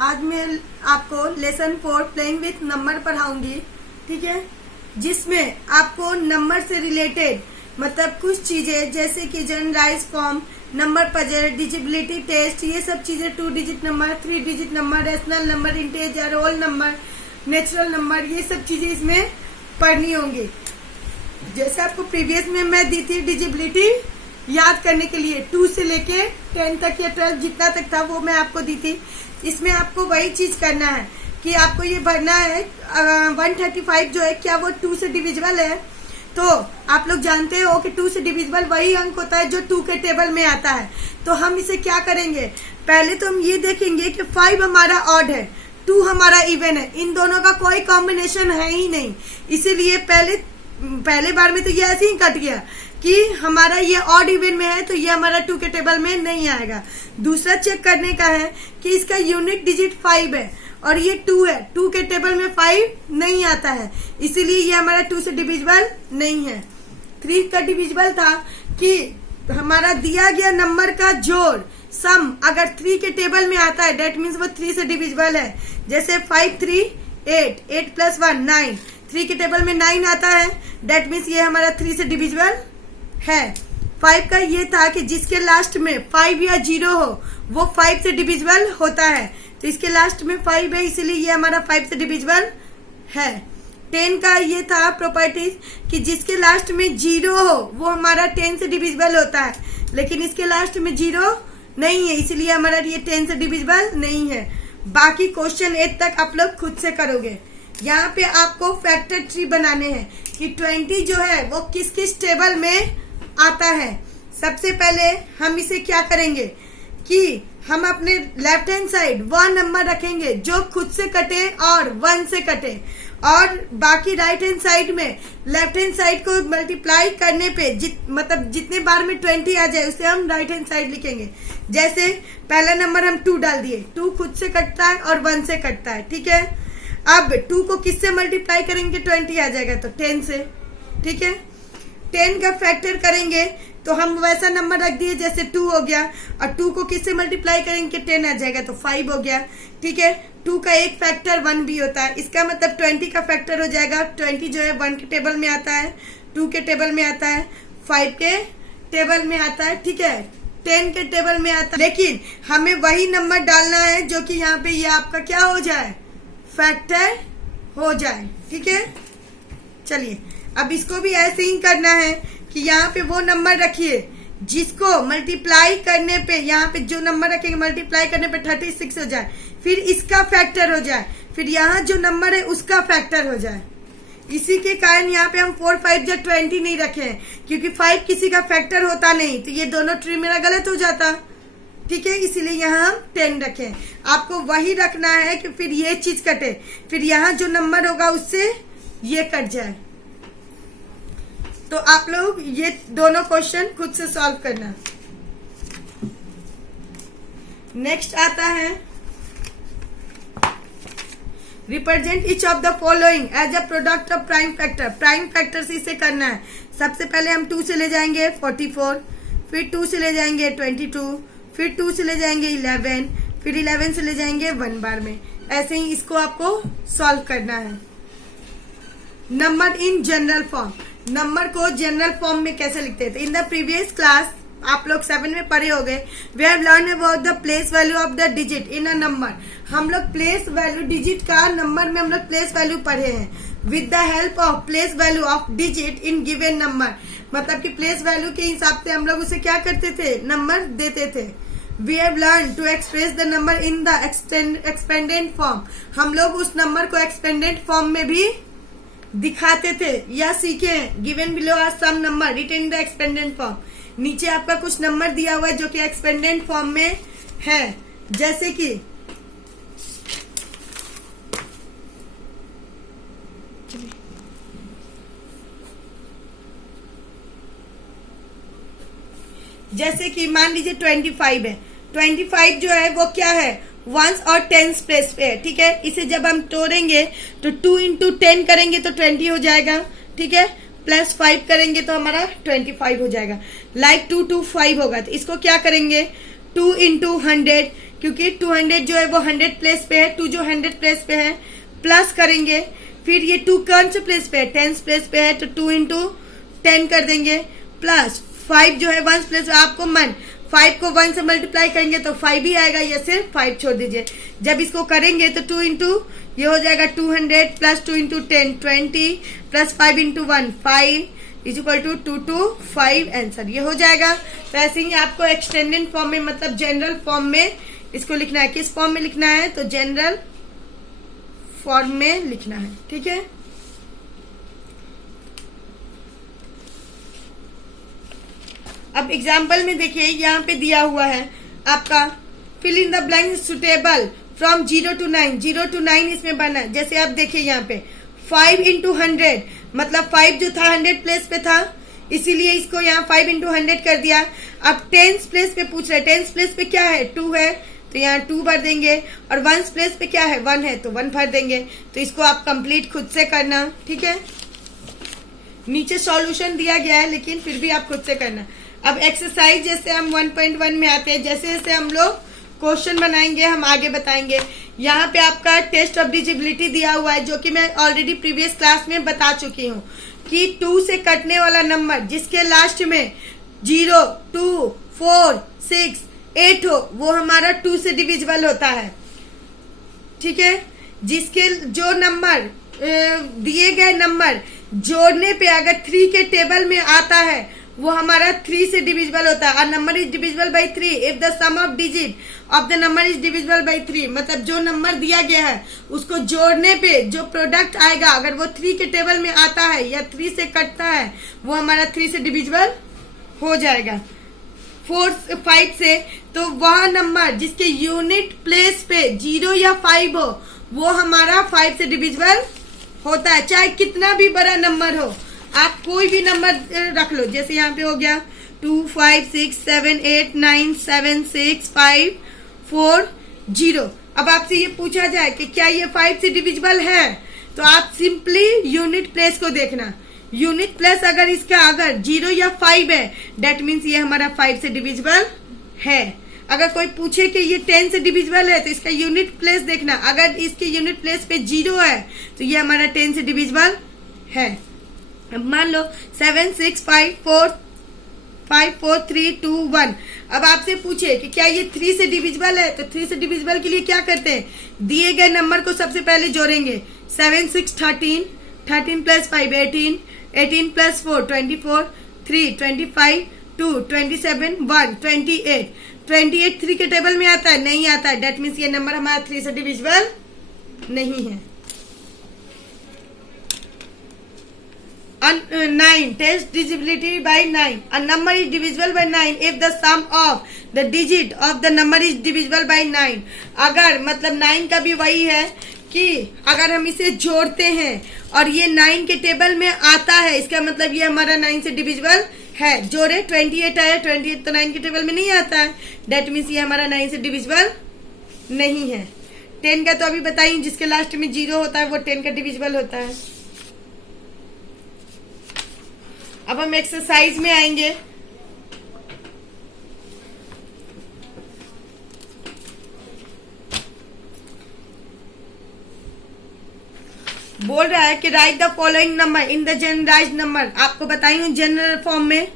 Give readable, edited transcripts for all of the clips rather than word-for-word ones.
आज मैं आपको लेसन 4 प्लेइंग विथ नंबर पढ़ाऊंगी, ठीक है, जिसमें आपको नंबर से रिलेटेड मतलब कुछ चीजें जैसे कि generalise form, number puzzle, divisibility test, ये सब चीजें 2 digit number, 3 digit number, rational number, integer, whole number, natural number, ये सब चीजें इसमें पढ़नी होंगी। जैसे आपको प्रीवियस में मैं दी थी डिजिबिलिटी याद करने के लिए 2 से लेके 10 तक या 12 जितना तक था वो मैं आपको दी थी। इसमें आपको वही चीज करना है कि आपको ये भरना है 135 जो है क्या वो 2 से डिविजिबल है। तो आप लोग जानते हो कि 2 से डिविजिबल वही अंक होता है जो 2 के टेबल में आता है। तो हम इसे क्या करेंगे, पहले तो हम ये देखेंगे कि 5 हमारा ऑड है, 2 हमारा इवन है, इन दोनों का कोई कॉम्बिनेशन है ही नहीं। इसीलिए पहले बार में तो ये ऐसे ही कट गया कि हमारा ये ऑड इवन में है तो ये हमारा 2 के टेबल में नहीं आएगा। दूसरा चेक करने का है कि इसका यूनिट डिजिट 5 है और ये 2 है, 2 के टेबल में 5 नहीं आता है, इसीलिए ये हमारा 2 से डिविजिबल नहीं है। 3 का डिविजिबल था कि हमारा दिया गया नंबर का जोड़ सम अगर 3 के टेबल में आता है डेट मीन्स वो 3 से डिविजिबल है। जैसे 5 3 8, 8 + 1 9, 3 के टेबल में 9 आता है डेट मीन्स ये हमारा 3 से डिविजिबल है। 5 का ये था कि जिसके लास्ट में 5 या 0 हो वो 5 से डिविजिबल होता है, तो इसके लास्ट में 5 है इसीलिए ये हमारा 5 से डिविजिबल है। 10 का ये था प्रॉपर्टीज कि जिसके लास्ट में 0 हो वो हमारा 10 से डिविजिबल होता है, लेकिन इसके लास्ट में 0 नहीं है इसीलिए हमारा ये 10 से डिविजिबल नहीं है। बाकी क्वेश्चन 8 तक आप लोग खुद से करोगे। यहाँ पे आपको फैक्टर ट्री बनाने हैं कि 20 जो है वो किस किस टेबल में आता है। सबसे पहले हम इसे क्या करेंगे कि हम अपने लेफ्ट हैंड साइड वह नंबर रखेंगे जो खुद से कटे और 1 से कटे, और बाकी राइट हैंड साइड में लेफ्ट हैंड साइड को मल्टीप्लाई करने पे मतलब जितने बार में 20 आ जाए उसे हम राइट हैंड साइड लिखेंगे। जैसे पहला नंबर हम 2 डाल दिए, 2 खुद से कटता है और 1 से कटता है, ठीक है। अब 2 को किससे मल्टीप्लाई करेंगे 20 आ जाएगा तो 10 से, ठीक है। 10 का फैक्टर करेंगे तो हम वैसा नंबर रख दिए जैसे 2 हो गया, और 2 को किससे मल्टीप्लाई करेंगे 10 आ जाएगा तो 5 हो गया, ठीक है। 2 का एक फैक्टर 1 भी होता है, इसका मतलब 20 का फैक्टर हो जाएगा। 20 जो है 1 के टेबल में आता है, 2 के टेबल में आता है, 5 के टेबल में आता है, ठीक है, 10 के टेबल में आता है। लेकिन हमें वही नंबर डालना है जो कि यहाँ पे ये आपका क्या हो जाए, फैक्टर हो जाए, ठीक है। चलिए अब इसको भी ऐसे ही करना है कि यहाँ पे वो नंबर रखिए जिसको मल्टीप्लाई करने पे यहाँ पे जो नंबर रखेंगे मल्टीप्लाई करने पे 36 हो जाए, फिर इसका फैक्टर हो जाए, फिर यहाँ जो नंबर है उसका फैक्टर हो जाए। इसी के कारण यहाँ पे हम 4 5 या 20 नहीं रखे हैं क्योंकि 5 किसी का फैक्टर होता नहीं, तो ये दोनों ट्री मेरा गलत हो जाता, ठीक है, इसीलिए यहाँ हम 10 रखें। आपको वही रखना है कि फिर ये चीज कटे, फिर यहाँ जो नंबर होगा उससे ये कट जाए। तो आप लोग ये दोनों क्वेश्चन खुद से सॉल्व करना। नेक्स्ट आता है represent each of the following as a product of prime factor. Prime factor से इसे करना है। सबसे पहले हम 2 से ले जाएंगे 44, फिर 2 से ले जाएंगे 22, फिर 2 से ले जाएंगे 11, फिर 11 से ले जाएंगे 1 बार में। ऐसे ही इसको आपको सॉल्व करना है। Number in general form, number को जनरल फॉर्म में कैसे लिखते थे। इन द प्रीवियस क्लास आप लोग 7 में पढ़े हो गए, we have learn about the place value of the digit in a number. हम लोग प्लेस वैल्यू डिजिट का नंबर में हम लोग प्लेस वैल्यू पढ़े हैं। With the help of place value of digit in given number, मतलब कि प्लेस वैल्यू के हिसाब से हम लोग उसे क्या करते थे, नंबर देते थे। We have learn to express the number in the expanded form, हम लोग उस नंबर को एक्सपेंडेंट फॉर्म में भी दिखाते थे या सीखे। Given below are some number written in the expanded form, नीचे आपका कुछ नंबर दिया हुआ है जो कि एक्सपेंडेंट फॉर्म में है, जैसे कि मान लीजिए 25 है। 25 जो है वो क्या है, 1s और 10s प्लेस पे है, ठीक है। इसे जब हम तोड़ेंगे तो 2 × 10 करेंगे तो 20 हो जाएगा, ठीक है, प्लस 5 करेंगे तो हमारा 25 हो जाएगा। लाइक 2 to 5 होगा तो इसको क्या करेंगे 2 × 100 क्योंकि 200 जो है वो 100 प्लेस पे है, 2 जो 100 प्लेस पे है, प्लस करेंगे, फिर ये 2 कौन से प्लेस पे है, 10 प्लेस पे है, तो 2 इंटू 10 कर देंगे, प्लस 5 जो है 1 प्लेस, आपको मन 5 को 1 से मल्टीप्लाई करेंगे तो 5 ही आएगा, या सिर्फ 5 छोड़ दीजिए। जब इसको करेंगे तो 2 इंटू ये हो जाएगा 200 plus 2 into 10 20 plus 5 into 1 5 is equal to 2 to 5 answer ये हो जाएगा। तो ऐसे ही आपको एक्सटेंडेड फॉर्म में मतलब जनरल फॉर्म में इसको लिखना है। किस फॉर्म में लिखना है, तो जनरल फॉर्म में लिखना है, ठीक है। अब एग्जाम्पल में देखिए यहाँ पे दिया हुआ है आपका fill in the blank suitable from 0 to 9, 0 to 9 इसमें बना है। जैसे आप देखिए यहाँ पे 5 इंटू 100 मतलब 5 जो था 100 प्लेस पे था, इसीलिए इसको यहाँ 5 इंटू 100 कर दिया। अब 10 प्लेस पे पूछ रहे, 10 प्लेस पे क्या है 2 है, तो यहाँ 2 भर देंगे, और 1 प्लेस पे क्या है 1 है, तो 1 भर देंगे। तो इसको आप कंप्लीट खुद से करना, ठीक है। नीचे सॉल्यूशन दिया गया है लेकिन फिर भी आप खुद से करना। अब एक्सरसाइज जैसे हम 1.1 में आते हैं, जैसे जैसे हम लोग क्वेश्चन बनाएंगे हम आगे बताएंगे। यहाँ पे आपका टेस्ट ऑफ डिजिबिलिटी दिया हुआ है, जो कि मैं ऑलरेडी प्रीवियस क्लास में बता चुकी हूँ कि 2 से कटने वाला नंबर जिसके लास्ट में 0 2 4 6 8 हो वो हमारा 2 से डिविजिबल होता है, ठीक है। जिसके जो नंबर दिए गए नंबर जोड़ने पे अगर 3 के टेबल में आता है वो हमारा 3 से डिविजिबल होता है। और number is divisible by 3 if the sum of digit of the number is divisible by 3, मतलब जो नंबर दिया गया है उसको जोड़ने पे जो प्रोडक्ट आएगा अगर वो 3 के टेबल में आता है या 3 से कटता है वो हमारा 3 से डिविजिबल हो जाएगा। 4 5 से तो वह नंबर जिसके यूनिट प्लेस पे 0 या 5 हो वो हमारा 5 से डिविजिबल होता है, चाहे कितना भी बड़ा नंबर हो। आप कोई भी नंबर रख लो, जैसे यहाँ पे हो गया 2 5 6 7 8 9 7 6 5 4 0। अब आपसे ये पूछा जाए कि क्या ये 5 से डिविजिबल है, तो आप सिंपली यूनिट प्लेस को देखना। यूनिट प्लेस अगर इसका अगर 0 या 5 है डेट मीन्स ये हमारा 5 से डिविजिबल है। अगर कोई पूछे कि ये 10 से डिविजिबल है तो इसका यूनिट प्लेस देखना, अगर इसके यूनिट प्लेस पे 0 है तो ये हमारा 10 से डिविजिबल है। अब मान लो 7 6 5 4 3 2 1। अब आपसे पूछे कि क्या ये 3 से डिविजिबल है, तो 3 से डिविजिबल के लिए क्या करते हैं, दिए गए नंबर को सबसे पहले जोड़ेंगे। 7 6 13 13 प्लस 5 18 18 प्लस 4 24 3 25 2 27 1 28 28 3 के टेबल में आता है, नहीं आता है, डेट मीन्स ये नंबर हमारा 3 से डिविजिबल नहीं है। 9 test divisibility by 9, a number is divisible by 9 if the sum of the digit of the number is divisible by 9। अगर मतलब 9 का भी वही है कि अगर हम इसे जोड़ते हैं और ये 9 के टेबल में आता है, इसका मतलब ये हमारा 9 से डिविजिबल है। जोड़े 28 आया, 28 तो 9 के टेबल में नहीं आता है, डेट मीन्स ये हमारा 9 से डिविजिबल नहीं है। 10 का तो अभी बताइए, जिसके लास्ट में 0 होता है वो 10 का डिविजिबल होता है। अब हम एक्सरसाइज में आएंगे। बोल रहा है कि write the following number in the generalised number. आपको बताई जनरल फॉर्म में,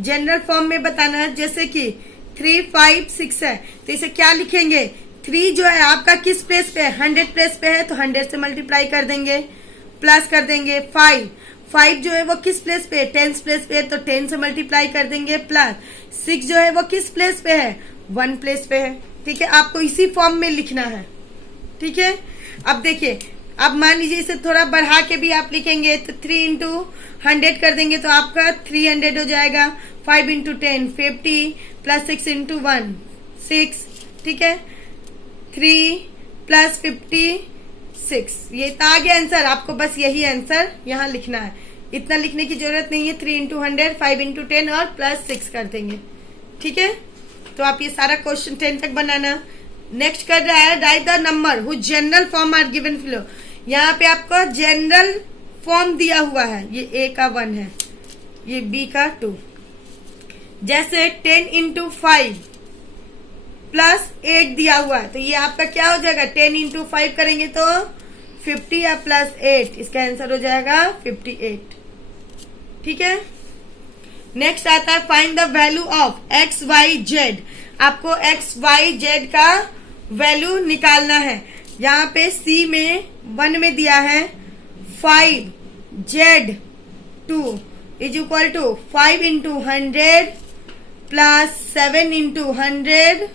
जनरल फॉर्म में बताना है। जैसे कि 3 5 6 है तो इसे क्या लिखेंगे, 3 जो है आपका किस प्लेस पे है, 100 प्लेस पे है तो 100 से मल्टीप्लाई कर देंगे, प्लस कर देंगे। 5 जो है वो किस प्लेस पे है, 10 प्लेस पे है तो 10 से मल्टीप्लाई कर देंगे, प्लस 6 जो है वो किस प्लेस पे है, 1 प्लेस पे है, ठीक है। आपको इसी फॉर्म में लिखना है, ठीक है। अब देखिए, अब मान लीजिए इसे थोड़ा बढ़ा के भी आप लिखेंगे तो 3 इंटू 100 कर देंगे तो आपका 300 हो जाएगा। 5 इंटू 10 50 प्लस 6 इंटू 1 6, ठीक है। 3 प्लस 56, ये तो आ गया आंसर। आपको बस यही आंसर यहाँ लिखना है, इतना लिखने की जरूरत नहीं है। 3 इंटू 100 5 इंटू 10 और प्लस 6 कर देंगे, ठीक है। तो आप ये सारा क्वेश्चन 10 तक बनाना। नेक्स्ट कर रहा है write the number whose general form are given below. यहाँ पे आपको जनरल फॉर्म दिया हुआ है, ये ए का 1 है, ये बी का 2। जैसे 10 इंटू 5 प्लस 8 दिया हुआ है, तो ये आपका क्या हो जाएगा, 10 इंटू 5 करेंगे तो 50 या प्लस 8, इसका आंसर हो जाएगा 58। ठीक है, नेक्स्ट आता है find the value of x y z. आपको एक्स वाई जेड का वैल्यू निकालना है। यहाँ पे सी में 1 में दिया है 5 z 2 is equal to 5 into 100 plus 7 into 100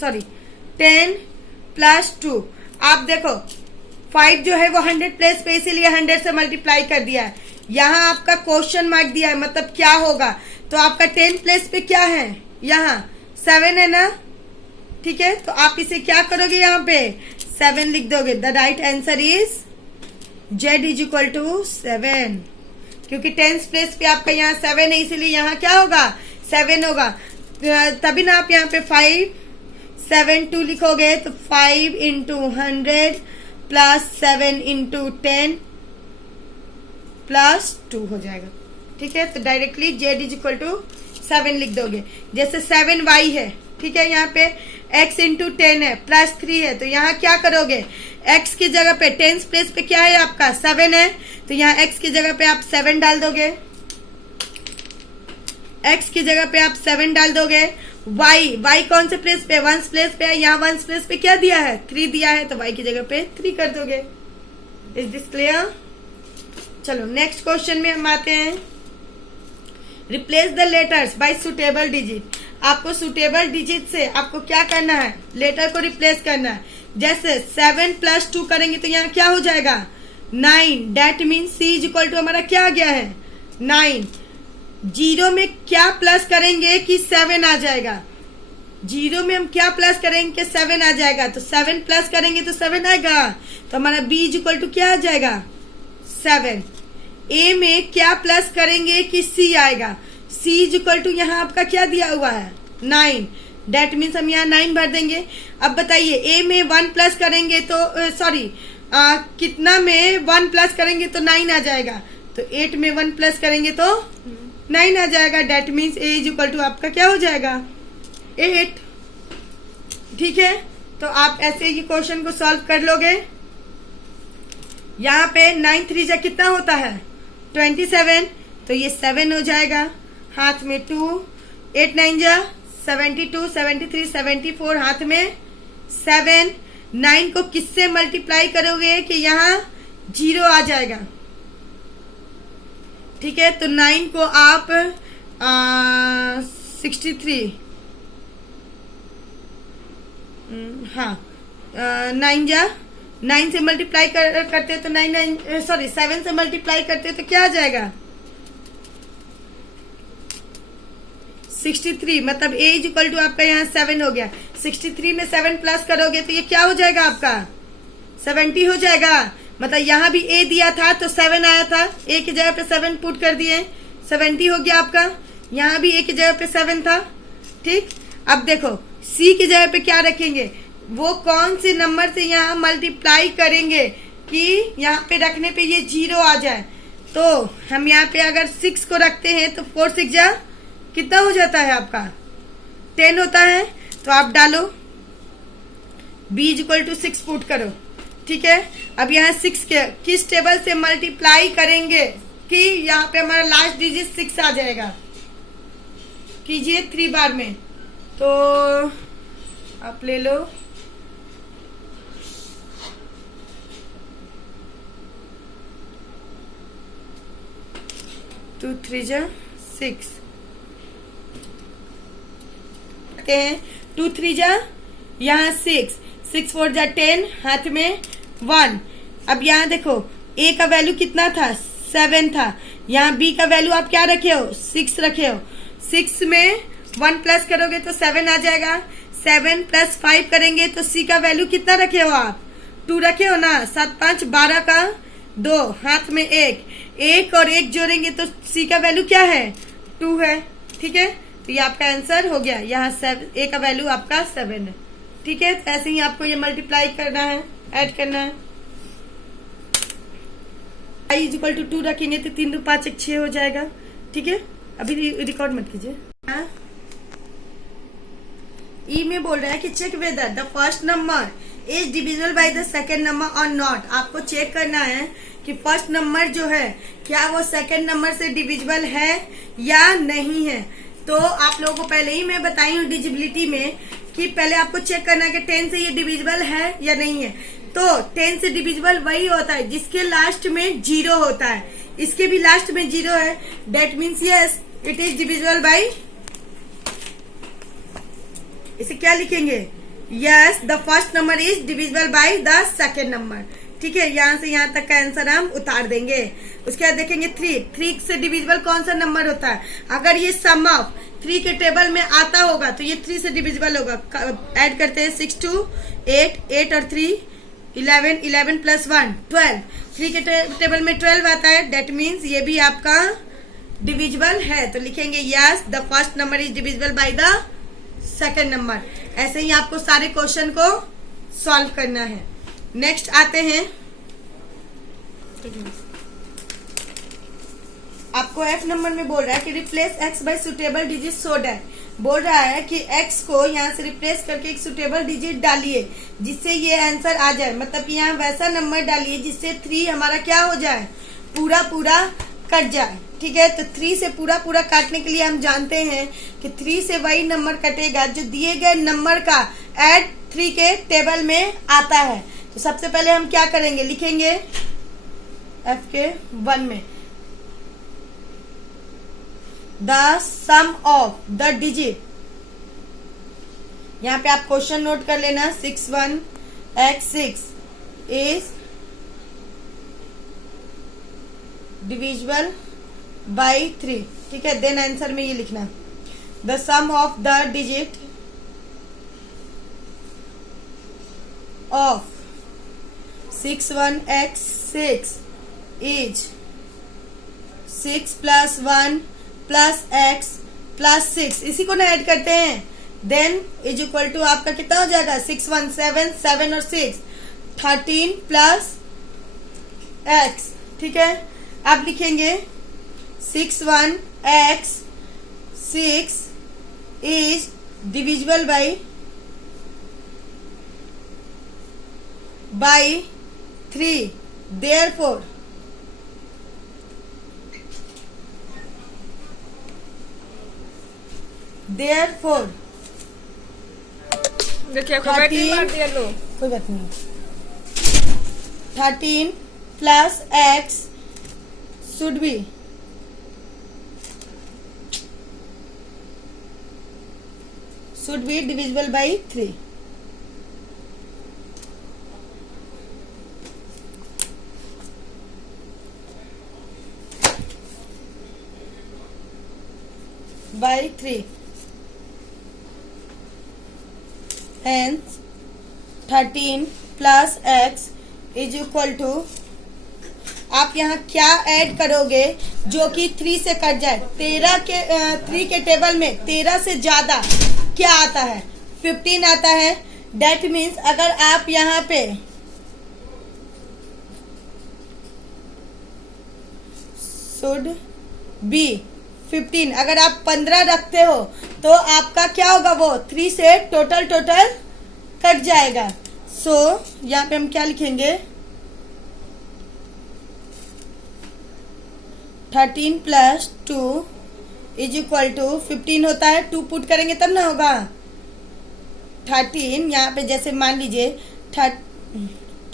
sorry 10 plus 2। आप देखो 5 जो है वो 100 प्लेस पे, इसीलिए 100 से मल्टीप्लाई कर दिया है। यहाँ आपका क्वेश्चन मार्क दिया है, मतलब क्या होगा, तो आपका 10 प्लेस पे क्या है, यहाँ 7 है ना। ठीक है, तो आप इसे क्या करोगे, यहाँ पे 7 लिख दोगे। The right answer is z is equal to 7, क्योंकि 10 प्लेस पे आपका यहाँ 7 है, इसीलिए यहाँ क्या होगा, 7 होगा। तभी ना आप यहाँ पे 5 7 2 लिखोगे, तो 5 इंटू 100 प्लस 7 इंटू 10 प्लस 2 हो जाएगा। ठीक है, तो directly z is equal to 7 लिख दोगे। जैसे 7y है, ठीक है, यहाँ पे x इंटू 10 है प्लस 3 है, तो यहाँ क्या करोगे, x की जगह पे 10 प्लेस पे क्या है आपका 7 है, तो यहाँ x की जगह पे आप 7 डाल दोगे। x की जगह पे आप 7 डाल दोगे। y कौन से प्लेस पे, 1 प्लेस पे है, यहाँ 1 प्लेस पे क्या दिया है, 3 दिया है, तो y की जगह पे 3 कर दोगे। Is this clear? चलो नेक्स्ट क्वेश्चन में हम आते हैं। Replace the letters bye suitable digit. आपको सुटेबल डिजिट से आपको क्या करना है, लेटर को रिप्लेस करना है। जैसे 7 प्लस 2 करेंगे तो यहाँ क्या हो जाएगा, 9। That mean c is equal to हमारा क्या आ गया है, 9। 0 में क्या प्लस करेंगे कि 7 आ जाएगा, 0 में हम क्या प्लस करेंगे कि 7 आ जाएगा, तो 7 प्लस करेंगे तो 7 आएगा, तो हमारा बी इज इक्वल टू क्या आ जाएगा, 7। ए में क्या प्लस करेंगे कि सी आएगा, सी इज इक्वल टू यहाँ आपका क्या दिया हुआ है, 9। डेट मीन्स हम यहाँ 9 भर देंगे। अब बताइए ए में 1 प्लस करेंगे तो कितना में 1 प्लस करेंगे तो 9 आ जाएगा, तो 8 में 1 प्लस करेंगे तो 9 आ जाएगा। That means a is equal to आपका क्या हो जाएगा, 8। ठीक है, तो आप ऐसे ही क्वेश्चन को सॉल्व कर लोगे। यहाँ पे 9 3 जा कितना होता है, 27, तो ये 7 हो जाएगा, हाथ में 2, 8 9 जा 72, 73, 74, हाथ में 7। 9 को किससे मल्टीप्लाई करोगे कि यहाँ 0 आ जाएगा। ठीक है, तो 9 को आप 63 हाँ 9 जा 9 से मल्टीप्लाई करते तो 7 से मल्टीप्लाई करते तो क्या आ जाएगा, 63। मतलब a इज इक्वल टू आपका यहाँ 7 हो गया। 63 में 7 प्लस करोगे तो ये क्या हो जाएगा आपका, 70 हो जाएगा। मतलब यहाँ भी a दिया था तो 7 आया था, a की जगह पे 7 पुट कर दिए, 70 हो गया आपका। यहाँ भी a की जगह पे 7 था। ठीक, अब देखो c की जगह पे क्या रखेंगे, वो कौन से नंबर से यहाँ मल्टीप्लाई करेंगे कि यहाँ पे रखने पे ये 0 आ जाए। तो हम यहाँ पे अगर 6 को रखते हैं तो 4 6 जा कितना हो जाता है आपका, 10 होता है। तो आप डालो b is equal to 6 put करो। ठीक है, अब यहाँ 6 के किस टेबल से मल्टीप्लाई करेंगे कि यहाँ पे हमारा लास्ट डिजिट 6 आ जाएगा। कीजिए 3 बार में, तो आप ले लो 2 3 जा 6 हैं, 2 3 जा यहाँ 6 6 4 जा 10, हाथ में 1। अब यहाँ देखो a का वैल्यू कितना था, 7 था। यहाँ b का वैल्यू आप क्या रखे हो, 6 रखे हो। 6 में 1 प्लस करोगे तो 7 आ जाएगा। 7 प्लस 5 करेंगे तो c का वैल्यू कितना रखे हो आप, 2 रखे हो ना। 7 5 12 का 2, हाथ में 1 और 1 जोड़ेंगे तो c का वैल्यू क्या है, 2 है। ठीक है, तो ये आपका आंसर हो गया। यहाँ a का वैल्यू आपका 7 है। ठीक है, तो ऐसे ही आपको ये मल्टीप्लाई करना है, ऐड करना है। i इज इक्वल टू 2 रखेंगे तो 3 2 5 1 6 हो जाएगा। ठीक है, अभी रिकॉर्ड मत कीजिए। ई में बोल रहा है कि check whether the first number is divisible by the second number और नॉट। आपको चेक करना है कि फर्स्ट नंबर जो है क्या वो सेकेंड नंबर से डिविजिबल है या नहीं है। तो आप लोगों को पहले ही मैं बताई हूँ डिविजिबिलिटी में कि पहले आपको चेक करना है कि 10 से ये डिविजिबल है या नहीं है। तो 10 से डिविजिबल वही होता है जिसके लास्ट में 0 होता है। इसके भी लास्ट में 0 है, that means yes it is divisible bye, इसे क्या लिखेंगे, yes the first number is divisible by the second number. ठीक है, यहाँ से यहाँ तक का आंसर हम उतार देंगे। उसके बाद देखेंगे 3 से डिविजिबल कौन सा नंबर होता है। अगर ये सम ऑफ 3 के टेबल में आता होगा तो ये 3 से डिविजिबल होगा। ऐड करते हैं 6 2 8 8 और 3 11 11 प्लस 1 12। 3 के टेबल में 12 आता है, डेट मीन्स ये भी आपका डिविजिबल है। तो लिखेंगे yes the first number is divisible by the second number. ऐसे ही आपको सारे क्वेश्चन को सॉल्व करना है। नेक्स्ट आते हैं, आपको F नंबर में बोल रहा है कि replace x bye suitable digit so that. बोल रहा है कि x को यहाँ से रिप्लेस करके एक सुटेबल डिजिट डालिए जिससे ये आंसर आ जाए। मतलब कि यहाँ वैसा नंबर डालिए जिससे 3 हमारा क्या हो जाए, पूरा पूरा कट जाए। ठीक है, तो 3 से पूरा पूरा काटने के लिए हम जानते हैं कि 3 से वही नंबर कटेगा जो दिए गए नंबर का ऐड 3 के टेबल में आता है। तो सबसे पहले हम क्या करेंगे, लिखेंगे F के 1 में the sum of the digit. यहाँ पे आप क्वेश्चन नोट कर लेना, 6 1 x 6 इज डिविजिबल बाई 3। ठीक है, देन आंसर में ये लिखना the sum of the digit of 6 1 x 6 is 6 plus 1 plus x plus 6। इसी को ना ऐड करते हैं, देन इज इक्वल टू आपका कितना हो जाएगा, 6 1 7 7 और 6 13 प्लस x। ठीक है, अब लिखेंगे 6 1 x 6 is divisible by 3। Therefore देखिए कोई बात नहीं, 13 plus x should be divisible by 3। by 3 hence 13 plus x is equal to, आप यहाँ क्या ऐड करोगे जो कि 3 से कट जाए। 3 के टेबल में 13 से ज्यादा क्या आता है, 15 आता है। डेट मीन्स अगर आप यहाँ पे शुड बी 15, अगर आप 15 रखते हो तो आपका क्या होगा, वो 3 से टोटल कट जाएगा। सो यहाँ पे हम क्या लिखेंगे, 13 प्लस 2 इज इक्वल टू 15 होता है। 2 पुट करेंगे तब ना होगा 13। यहाँ पे जैसे मान लीजिए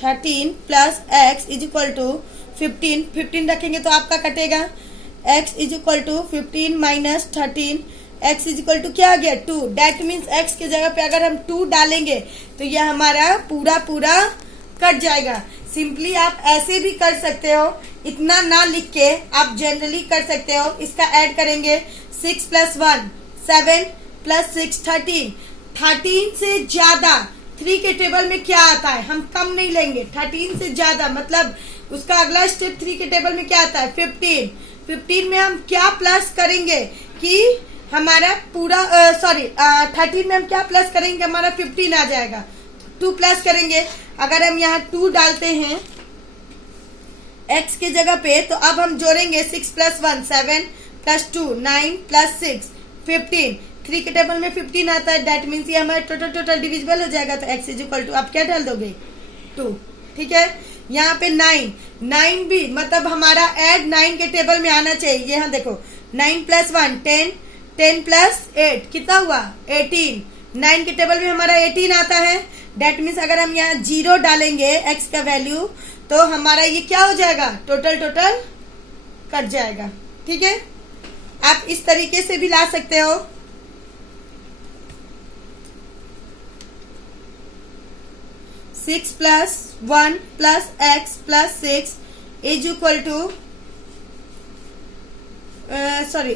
13 plus x is equal to 15। 15 रखेंगे तो आपका कटेगा x is equal to 15 minus 13। x is equal to क्या आ गया, 2। डेट मीन्स x की जगह पे अगर हम 2 डालेंगे तो यह हमारा पूरा कट जाएगा। सिंपली आप ऐसे भी कर सकते हो, इतना ना लिख के आप जनरली कर सकते हो। इसका ऐड करेंगे 6 प्लस 1 7 प्लस 6 13। 13 से ज्यादा 3 के टेबल में क्या आता है, हम कम नहीं लेंगे। 13 से ज्यादा मतलब उसका अगला स्टेप 3 के टेबल में क्या आता है, 15। 15 में हम क्या प्लस करेंगे कि हमारा पूरा 13 में हम क्या प्लस करेंगे, हमारा 15 आ जाएगा। 2 प्लस करेंगे, अगर हम यहाँ 2 डालते हैं x के जगह पे तो अब हम जोड़ेंगे 6 प्लस 1 7 प्लस 2 9 प्लस 6 15। 3 के टेबल में 15 आता है, दैट मीन्स ये हमारा टोटल डिविजिबल हो जाएगा। तो x इज इक्वल टू आप क्या डाल दोगे 2, ठीक है। यहाँ पे 9 भी मतलब हमारा ऐड 9 के टेबल में आना चाहिए। यहाँ देखो 9 + 1 10, 10 + 8 कितना हुआ 18, 9 के टेबल में हमारा 18 आता है। दैट मीन्स अगर हम यहाँ 0 डालेंगे x का वैल्यू तो हमारा ये क्या हो जाएगा, टोटल कट जाएगा, ठीक है। आप इस तरीके से भी ला सकते हो। Six plus 1 + x + 6 is equal to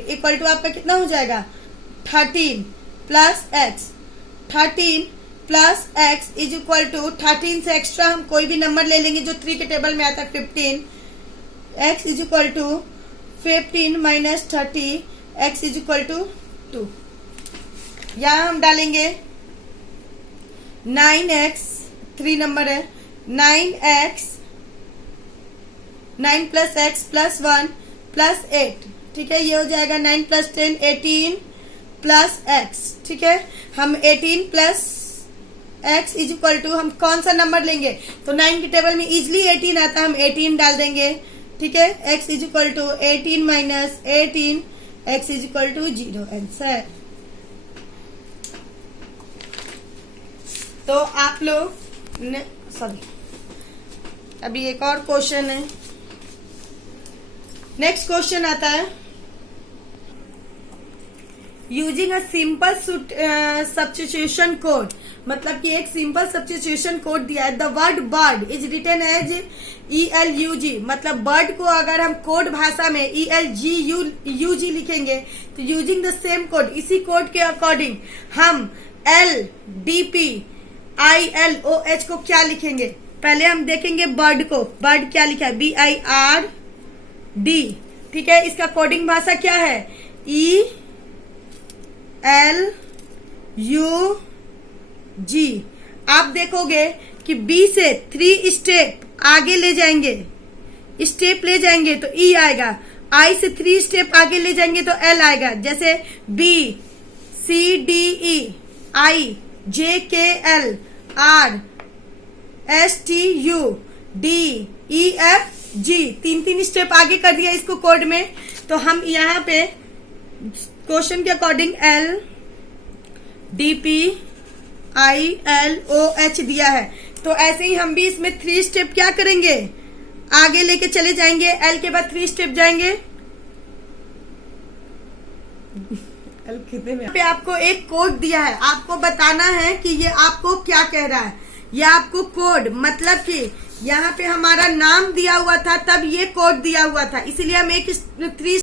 equal to आपका कितना हो जाएगा 13 + x, 13 + x is equal to 13 से एक्स्ट्रा हम कोई भी नंबर ले लेंगे जो 3 के टेबल में आता है 15, x is equal to 15 - 30, x is equal to 2। यहाँ हम डालेंगे 9x, 3 नंबर है, 9x 9 + x + 1 + 8, ठीक है। ये हो जाएगा 9 + 10 18 + x, ठीक है। हम 18 + x इज इक्वल टू हम कौन सा नंबर लेंगे, तो 9 के टेबल में इजिली 18 आता है, हम 18 डाल देंगे, ठीक है। x is equal to 18 - 18, x is equal to 0 answer. तो आप लोग अभी एक और क्वेश्चन है। नेक्स्ट क्वेश्चन आता है using a simple substitution code, मतलब कि एक सिंपल सब्स्टिट्यूशन कोड दिया है। The word bird is written as ELUG, मतलब बर्ड को अगर हम कोड भाषा में ELGUG लिखेंगे तो यूजिंग द सेम कोड, इसी कोड के अकॉर्डिंग हम LDPILOH को क्या लिखेंगे। पहले हम देखेंगे बर्ड को, बर्ड क्या लिखा है BIRD, ठीक है। इसका कोडिंग भाषा क्या है ELUG। आप देखोगे कि B से 3 स्टेप आगे ले जाएंगे, ले जाएंगे तो E आएगा, I से 3 स्टेप आगे ले जाएंगे तो L आएगा। जैसे B C D E I J K L R S T U D E F G, 3 step आगे कर दिया इसको कोड में। तो हम यहाँ पे क्वेश्चन के अकॉर्डिंग LDPILOH दिया है, तो ऐसे ही हम भी इसमें 3 स्टेप क्या करेंगे, आगे लेके चले जाएंगे। L के बाद 3 स्टेप जाएंगे। L कितने में? पे आपको एक कोड दिया है, आपको बताना है कि ये आपको क्या कह रहा है। ये आपको कोड मतलब कि यहाँ पे हमारा नाम दिया हुआ था तब ये कोड दिया हुआ था, इसीलिए हम एक 3